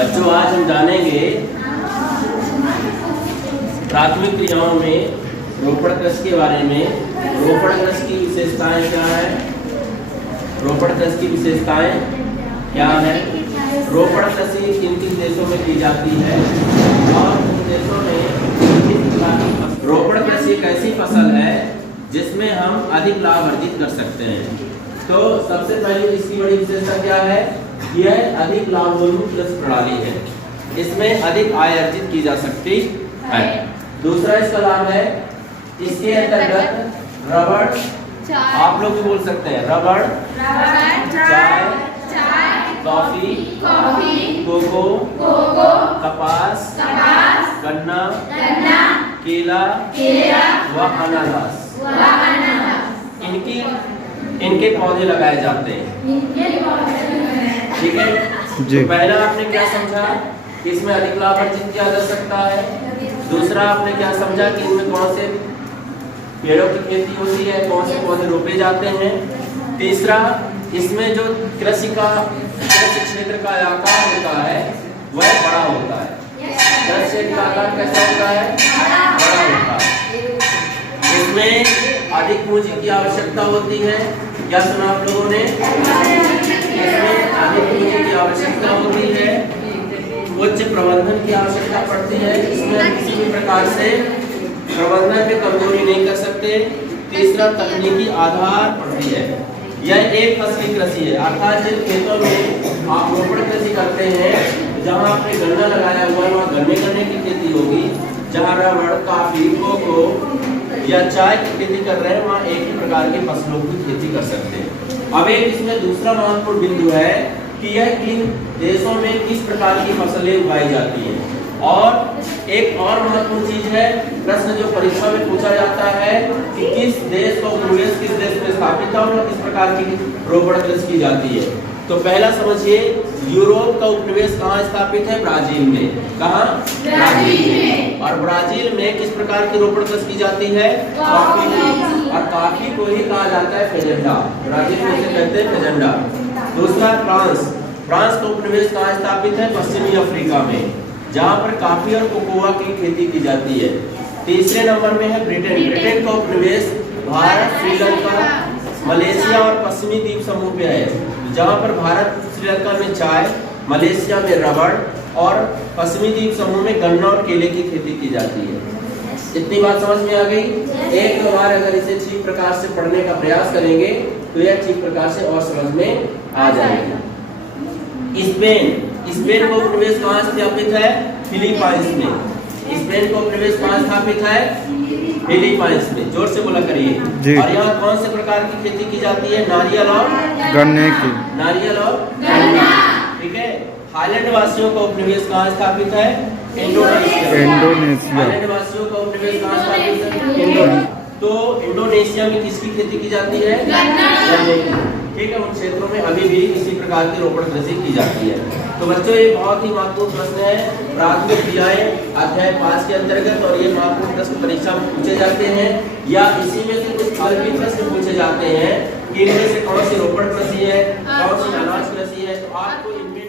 बच्चों आज हम जानेंगे प्राथमिक क्रियाओं में रोपण कृषि के बारे में। रोपण कृषि की विशेषताएं क्या है? रोपण कृषि की विशेषताएं क्या है? रोपण कृषि किन किन देशों में की जाती है और उन देशों में रोपण कृषि एक ऐसी फसल है जिसमें हम अधिक लाभ अर्जित कर सकते हैं। तो सबसे पहले इसकी बड़ी विशेषता क्या है? यह अधिक लाभोन्मुख कृषि प्रणाली है, इसमें अधिक आय अर्जित की जा सकती है। दूसरा इसका लाभ है, इसके अंतर्गत रबड़, आप लोग भी बोल सकते हैं रबड़, चाय, कॉफी, कोको, कपास, गन्ना, केला व अनानास, इनके पौधे लगाए जाते हैं। ठीक है जी। तो पहला आपने क्या समझा कि इसमें अधिक लाभ अर्जित किया जा सकता है। दूसरा आपने क्या समझा कि इनमें कौन से पेड़ों की खेती होती है, कौन से पौधे रोपे जाते हैं। तीसरा, इसमें जो कृषि क्षेत्र का आकार होता है वह बड़ा होता है। कृषि क्षेत्र का आकार कैसा होता है? बड़ा होता है। इसमें अधिक पूंजी की आवश्यकता होती है। क्या सुना आप लोगों ने? इसमें अधिक पूंजी की आवश्यकता होती है, उच्च प्रबंधन की आवश्यकता पड़ती है। इसमें हम किसी भी प्रकार से प्रबंधन में कमजोरी नहीं कर सकते। तीसरा, तकनीकी आधार पड़ती है। यह एक फसली कृषि है, अर्थात जिन खेतों में आप रोपण कृषि करते हैं, जहां आपने गन्ना लगाया हुआ है वहाँ गन्ने की खेती होगी। जहाँ रबड़, कॉफी, कोको या चाय की खेती कर रहे हैं वहाँ एक ही प्रकार के फसलों की खेती कर सकते हैं। अब एक इसमें दूसरा महत्वपूर्ण बिंदु है कि यह किन देशों में किस प्रकार की फसलें उगाई जाती हैं। और एक और महत्वपूर्ण चीज है, प्रश्न जो परीक्षा में पूछा जाता है कि किस देश का उपनिवेश किस देश में स्थापित था और किस प्रकार की रोपण कृषि की जाती है। तो पहला समझिए, यूरोप का उपनिवेश कहाँ स्थापित है? ब्राजील में। कहाँ? ब्राजील में। और ब्राजील में किस प्रकार की रोपण कृषि की जाती है? कॉफी की। और कॉफी को ही कहा जाता है फेजेंडा। ब्राजील में इसे कहते हैं फेजेंडा। दूसरा, फ्रांस का उपनिवेश कहाँ स्थापित है? पश्चिमी अफ्रीका में, जहाँ पर कॉफी और कोकोआ की खेती की जाती है। तीसरे नंबर में है ब्रिटेन का उपनिवेश भारत, श्रीलंका, मलेशिया और पश्चिमी द्वीप समूह पे है, जहाँ पर भारत, श्रीलंका में चाय, मलेशिया में रबड़ और पश्चिमी द्वीप समूह में गन्ना और केले की खेती की जाती है। इतनी बात समझ में आ गई? एक बार अगर इसे ठीक प्रकार से पढ़ने का प्रयास करेंगे तो यह ठीक प्रकार से और समझ में आ जाएगा। स्पेन का उपनिवेश कहाँ स्थापित है? फिलीपाइंस में। स्पेन का उपनिवेश कहाँ स्थापित है? फिलीपाइंस में। जोर से बोला करिए। और यहाँ कौन से प्रकार की खेती की जाती है? नारियल और गन्ने की। नारियल और गन्ना। ठीक है। थाईलैंड वासियों का उपनिवेश कहाँ स्थापित है? इंडोनेशिया। थाईलैंड वासियों का उपनिवेश कहाँ स्थापित है? इंडोनेशिया। तो इंडोनेशिया में किसकी खेती की जाती है? गन्ने की। ठीक है। उन क्षेत्रों में अभी भी इसी प्रकार की रोपण कृषि की जाती है। तो बच्चों, ये बहुत ही महत्वपूर्ण प्रश्न है प्राथमिक क्रियाएं अध्याय 5 के अंतर्गत, और ये महत्वपूर्ण प्रश्न परीक्षा में पूछे जाते हैं या इसी में से कुछ अलग प्रश्न पूछे जाते हैं कि इनमें से कौन सी रोपण कृषि है, कौन सी अनाज कृषि है। तो आपको इनमें